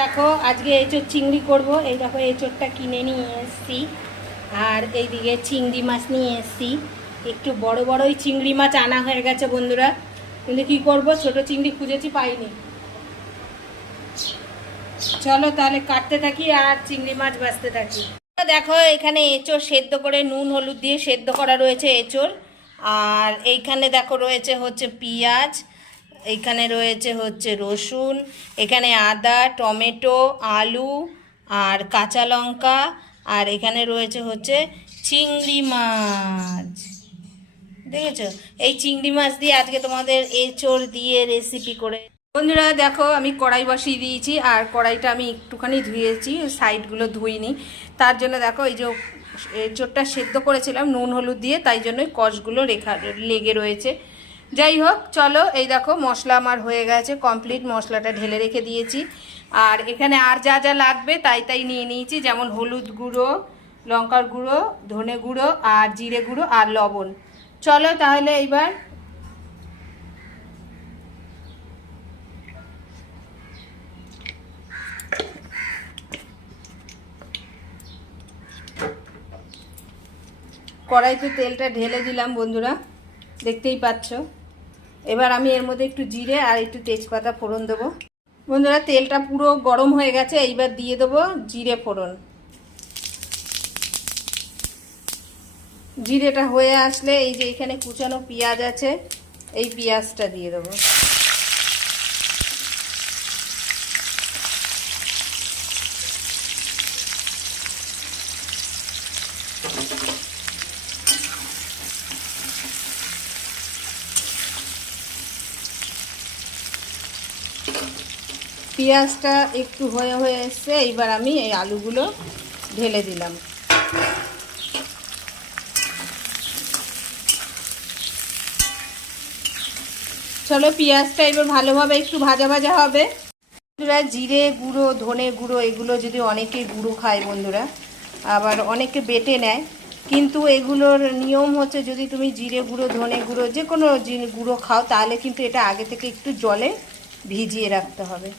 দেখো, আজকে এঁচোর চিংড়ি করব। এই দেখো এঁচোরটা কিনে নিয়ে এসছি। আর এইদিকে চিংড়ি মাছ নিয়ে এসেছি। একটু বড় বড়ই চিংড়ি মাছ আনা হয়ে গেছে বন্ধুরা। কিন্তু কি করব, ছোট চিংড়ি খুঁজেছি, পাইনি। চলো তাহলে কাটতে থাকি আর চিংড়ি মাছ বাঁচতে থাকি। দেখো, এখানে এঁচোড় সেদ্ধ করে নুন, হলুদ দিয়ে সেদ্ধ করা রয়েছে এঁচোড়। আর এইখানে দেখো, রয়েছে হচ্ছে পেঁয়াজ। এইখানে রয়েছে হচ্ছে রসুন, এখানে আদা, টমেটো, আলু আর কাঁচা লঙ্কা আর এখানে রয়েছে হচ্ছে চিংড়ি মাছ। দেখেছ? এই চিংড়ি মাছ দিয়ে আজকে তোমাদের এঁচোড় দিয়ে রেসিপি করে বন্ধুরা দেখো, আমি কড়াই বসিয়ে দিয়েছি আর কড়াইটা আমি একটুখানি ধুয়েছি, সাইডগুলো ধুইনি। তার জন্য দেখো, এই যে এঁচোড়টা সেদ্ধ করেছিলাম, নুন, হলুদ দিয়ে, তাই জন্যই কষগুলো রেখা লেগে রয়েছে। যাই হোক, চলো, এই দেখো, মশলা আমার হয়ে গেছে কমপ্লিট মশলাটা ঢেলে রেখে দিয়েছি। আর এখানে আর যা যা লাগবে, তাই তাই নিয়ে নিয়েছি, যেমন হলুদ গুঁড়ো, লঙ্কার গুঁড়ো, ধনে গুঁড়ো, আর জিরে গুঁড়ো, আর লবণ। চলো তাহলে এইবার কড়াইতে তেলটা ঢেলে দিলাম, বন্ধুরা। দেখতেই পাচ্ছ। এবার আমি এর মধ্যে একটু জিরে আর একটু তেজপাতা ফোড়ন দেবো। বন্ধুরা, তেলটা পুরো গরম হয়ে গেছে, এইবার দিয়ে দেবো জিরে ফোড়ন। জিরেটা হয়ে আসলে এই যে এখানে কুচানো পেঁয়াজ আছে, এই পেঁয়াজটা দিয়ে দেবো। পেঁয়াজটা একটু হয়ে হয়ে এসছে, এইবার আমি এই আলুগুলো ঢেলে দিলাম। চলো পেঁয়াজটা এবার ভালোভাবে একটু ভাজা ভাজা হবে। বন্ধুরা, জিরে গুঁড়ো, ধনে গুঁড়ো, এগুলো যদি অনেকে গুঁড়ো খায় বন্ধুরা, আবার অনেকে বেটে নেয়, কিন্তু এগুলোর নিয়ম হচ্ছে যদি তুমি জিরে গুঁড়ো, ধনে গুঁড়ো যে কোনো গুঁড়ো খাও, তাহলে কিন্তু এটা আগে থেকে একটু জলে ভিজিয়ে রাখতে হবে।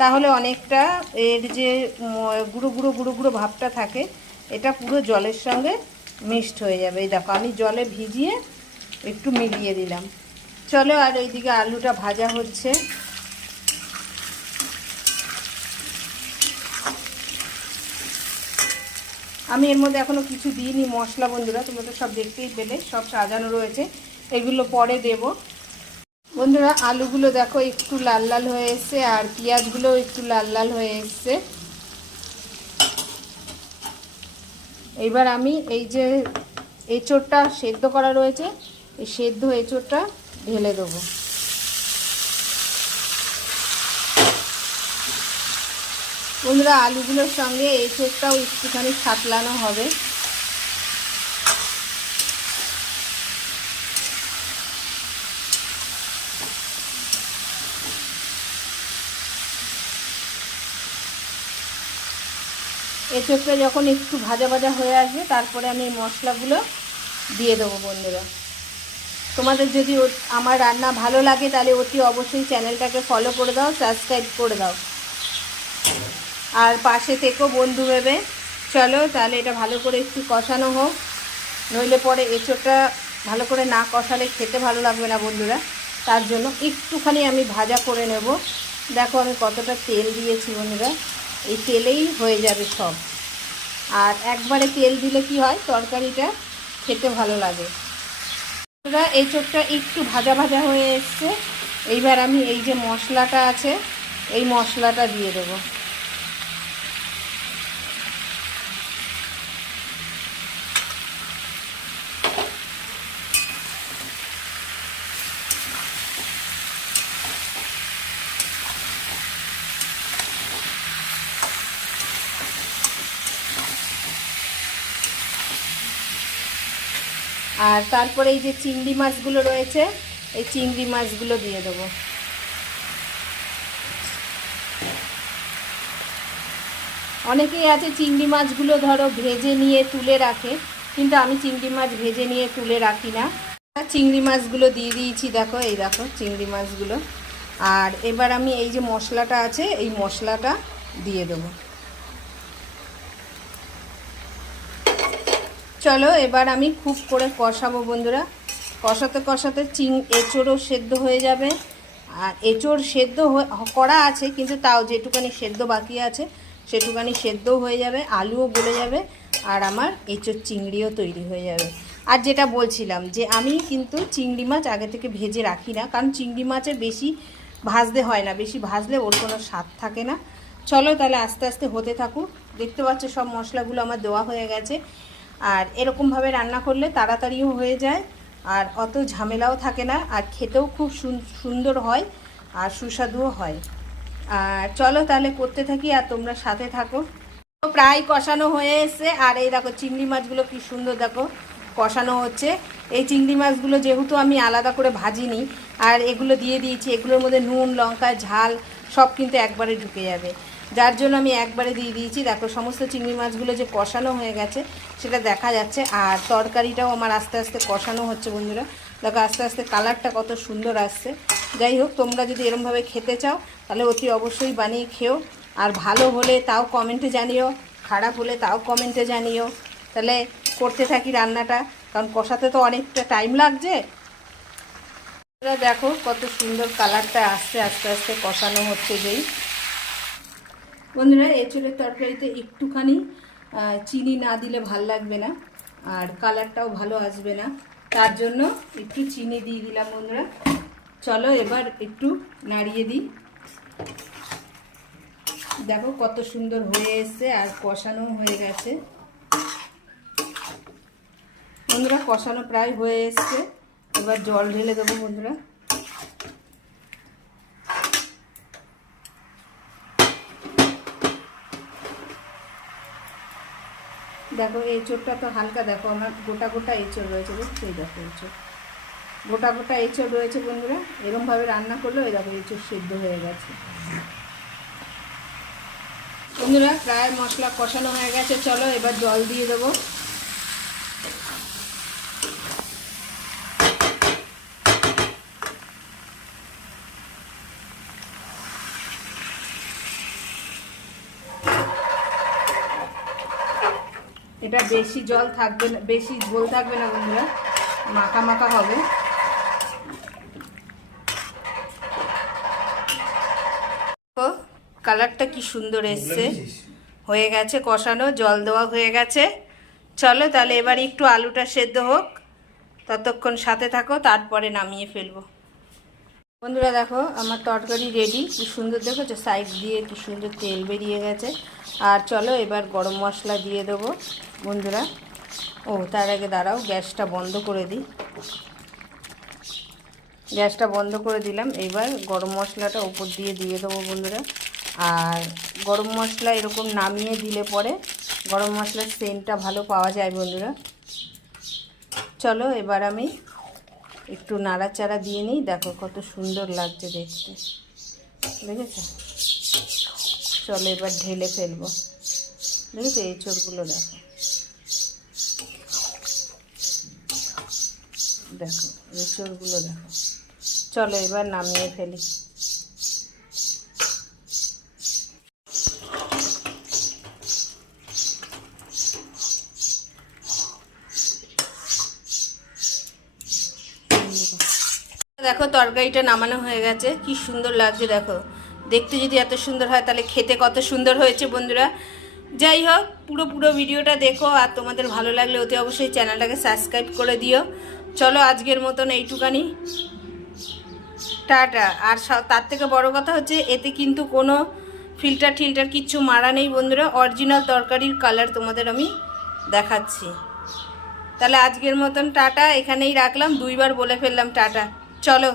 তাহলে অনেকটা এর যে গুঁড়ো গুঁড়ো গুঁড়ো গুঁড়ো ভাবটা থাকে, এটা পুরো জলের সঙ্গে মিক্সড হয়ে যাবে। এই দেখো, আমি জলে ভিজিয়ে একটু মিলিয়ে দিলাম। চলো, আর ওইদিকে আলুটা ভাজা হচ্ছে। আমি এর মধ্যে এখনও কিছু দিইনি মশলা, বন্ধুরা, তোমরা তো সব দেখতেই পেলে, সব সাজানো রয়েছে। এগুলো পরে দেব। বন্ধুরা, আলুগুলো দেখো একটু লাল লাল হয়ে এসছে আর পেঁয়াজগুলো একটু লাল লাল হয়ে এসছে। এবার আমি এই যে এঁচোড়টা সেদ্ধ করা রয়েছে, এই সেদ্ধ এঁচোড়টা ঢেলে দেবো। বন্ধুরা, আলুগুলোর সঙ্গে এঁচোড়টাও একটুখানি সাতলানো হবে। এঁচোড়টা যখন একটু ভাজা ভাজা হয়ে আসবে, তারপরে আমি এই মশলাগুলো দিয়ে দেবো বন্ধুরা। তোমাদের যদি আমার রান্না ভালো লাগে, তাহলে অতি অবশ্যই চ্যানেলটাকে ফলো করে দাও সাবস্ক্রাইব করে দাও। আর পাশে থেকেও বন্ধু ভেবে। চলো, তাহলে এটা ভালো করে একটু কষানো হোক। নইলে পরে এঁচোড়টা ভালো করে না কষালে খেতে ভালো লাগবে না বন্ধুরা। তার জন্য একটুখানি আমি ভাজা করে নেব। দেখো আমি কতটা তেল দিয়েছি বন্ধুরা। এই তেলেই হয়ে যাবে সব। আর একবারে তেল দিলে কি হয়? তরকারিটা খেতে ভালো লাগে। এই চোখটা একটু ভাজা ভাজা হয়ে এসছে। এইবার আমি এই যে মশলাটা আছে, এই মশলাটা দিয়ে দেবো। আর তারপরে এই যে চিংড়ি মাছগুলো রয়েছে, এই চিংড়ি মাছগুলো দিয়ে দেবো। অনেকেই আছে চিংড়ি মাছগুলো ধরো ভেজে নিয়ে তুলে রাখে, কিন্তু আমি চিংড়ি মাছ ভেজে নিয়ে তুলে রাখি না। চিংড়ি মাছগুলো দিয়ে দিয়েছি, দেখো, এই দেখো চিংড়ি মাছগুলো। আর এবার আমি এই যে মশলাটা আছে, এই মশলাটা দিয়ে দেবো। চলো, এবার আমি খুব করে কষাবো বন্ধুরা। কষাতে কষাতে চিং, এঁচোড়ও সেদ্ধ হয়ে যাবে। আর এঁচোড় সেদ্ধ করা আছে, কিন্তু তাও যেটুকানি সেদ্ধ বাকি আছে, সেটুকানি সেদ্ধও হয়ে যাবে, আলুও গলে যাবে, আর আমার এঁচোড় চিংড়িও তৈরি হয়ে যাবে। আর যেটা বলছিলাম যে, আমি কিন্তু চিংড়ি মাছ আগে থেকে ভেজে রাখি না, কারণ চিংড়ি মাছে বেশি ভাজতে হয় না, বেশি ভাজলে ওর কোনো স্বাদ থাকে না। চলো তাহলে আস্তে আস্তে হতে থাকুক। দেখতে পাচ্ছ সব মশলাগুলো আমার দেওয়া হয়ে গেছে। আর এরকমভাবে রান্না করলে তাড়াতাড়িও হয়ে যায়, আর অত ঝামেলাও থাকে না, আর খেতেও খুব সুন- সুন্দর হয় আর সুস্বাদুও হয়। আর চলো তাহলে করতে থাকি আর তোমরা সাথে থাকো। প্রায় কষানো হয়ে এসছে, আর এই দেখো চিংড়ি মাছগুলো কি সুন্দর দেখো কষানো হচ্ছে। এই চিংড়ি মাছগুলো যেহেতু আমি আলাদা করে ভাজিনি, আর এগুলো দিয়ে দিয়েছি, এগুলোর মধ্যে নুন, লঙ্কা, ঝাল সব কিন্তু একবারে ঢুকে যাবে। যার জন্য আমি একবারে দিয়ে দিয়েছি। দেখো, সমস্ত চিংড়ি মাছগুলো যে কষানো হয়ে গেছে, সেটা দেখা যাচ্ছে। আর তরকারিটাও আমার আস্তে আস্তে কষানো হচ্ছে, বন্ধুরা। দেখো, আস্তে আস্তে কালারটা কত সুন্দর আসছে। যাই হোক, তোমরা যদি এরমভাবে খেতে চাও, তাহলে অতি অবশ্যই বানিয়ে খেও। আর ভালো হলে তাও কমেন্টে জানিও, খারাপ হলে তাও কমেন্টে জানিও। তাহলে করতে থাকি রান্নাটা, কারণ কষাতে তো অনেকটা টাইম লাগছে। দেখো, কত সুন্দর কালারটা আসছে, আস্তে আস্তে কষানো হচ্ছে যেই। বন্ধুরা এঁচড়ের তরকারিতে একটুখানি চিনি না দিলে ভালো লাগবে না, আর কালারটাও ভালো আসবে না। তার জন্য একটু চিনি দিয়ে দিলাম বন্ধুরা। চলো এবার একটু নাড়িয়ে দিই। দেখো কত সুন্দর হয়ে এসছে, আর কষানো হয়ে গেছে। বন্ধুরা, কষানো প্রায় হয়ে এসছে। এবার জল ঢেলে দেবো বন্ধুরা। দেখো, এই চোরটা তো হালকা দেখো, আমার গোটা গোটা এঁচড় রয়েছে, বুঝছ? এই দেখো এঁচড়। গোটা গোটা এঁচড় রয়েছে বন্ধুরা, এরমভাবে রান্না করলেও এই দেখো এঁচড় সিদ্ধ হয়ে গেছে। বন্ধুরা, প্রায় মশলা কষানো হয়ে গেছে, চলো এবার জল দিয়ে দেবো। এটা বেশি জল থাকবে না, বেশি ঝোল থাকবে না বন্ধুরা। মাখা মাখা হবে। কালারটা কি সুন্দর এসছে। হয়ে গেছে কষানো, জল দেওয়া হয়ে গেছে। চলো তাহলে এবার একটু আলুটা সেদ্ধ হোক, ততক্ষণ সাথে থাকো, তারপরে নামিয়ে ফেলব। বন্ধুরা দেখো, আমার তরকারি রেডি কি সুন্দর দেখেছ? সাইড দিয়ে কি সুন্দর তেল বেরিয়ে গেছে। আর চলো এবার গরম মশলা দিয়ে দেবো। বন্ধুরা, ও, তার আগে দাঁড়াও, গ্যাসটা বন্ধ করে দিই। গ্যাসটা বন্ধ করে দিলাম। এবার গরম মশলাটা উপর দিয়ে দিয়ে দেবো বন্ধুরা। আর গরম মশলা এরকম নামিয়ে দিলে পরে গরম মশলার সেন্টটা ভালো পাওয়া যায় বন্ধুরা। চলো, এবার আমি একটু নাড়াচাড়া দিয়ে নিই। দেখো কত সুন্দর লাগছে দেখতে। দেখেছ? চলো এবার ঢেলে ফেলব। দেখেছ? এই চোরগুলো দেখো। দেখো, এই চোরগুলো দেখো। চলো এবার নামিয়ে ফেলি। দেখো, তরকারিটা নামানো হয়ে গেছে। কি সুন্দর লাগছে, দেখো। দেখতে যদি এত সুন্দর হয়, তাহলে খেতে কত সুন্দর হয়েছে, বন্ধুরা। যাই হোক, পুরো পুরো ভিডিওটা দেখো, আর তোমাদের ভালো লাগলে অতি অবশ্যই চ্যানেলটাকে সাবস্ক্রাইব করে দিও। চলো, আজকের মতন এইটুকানি। টাটা। আর তার থেকে বড় কথা হচ্ছে, এতে কিন্তু কোনো ফিল্টার টিল্টার কিচ্ছু মারা নেই, বন্ধুরা। অরিজিনাল তরকারির কালার তোমাদের আমি দেখাচ্ছি। তাহলে আজকের মতন টাটা, এখানেই রাখলাম। দুইবার বলে ফেললাম টাটা। চলো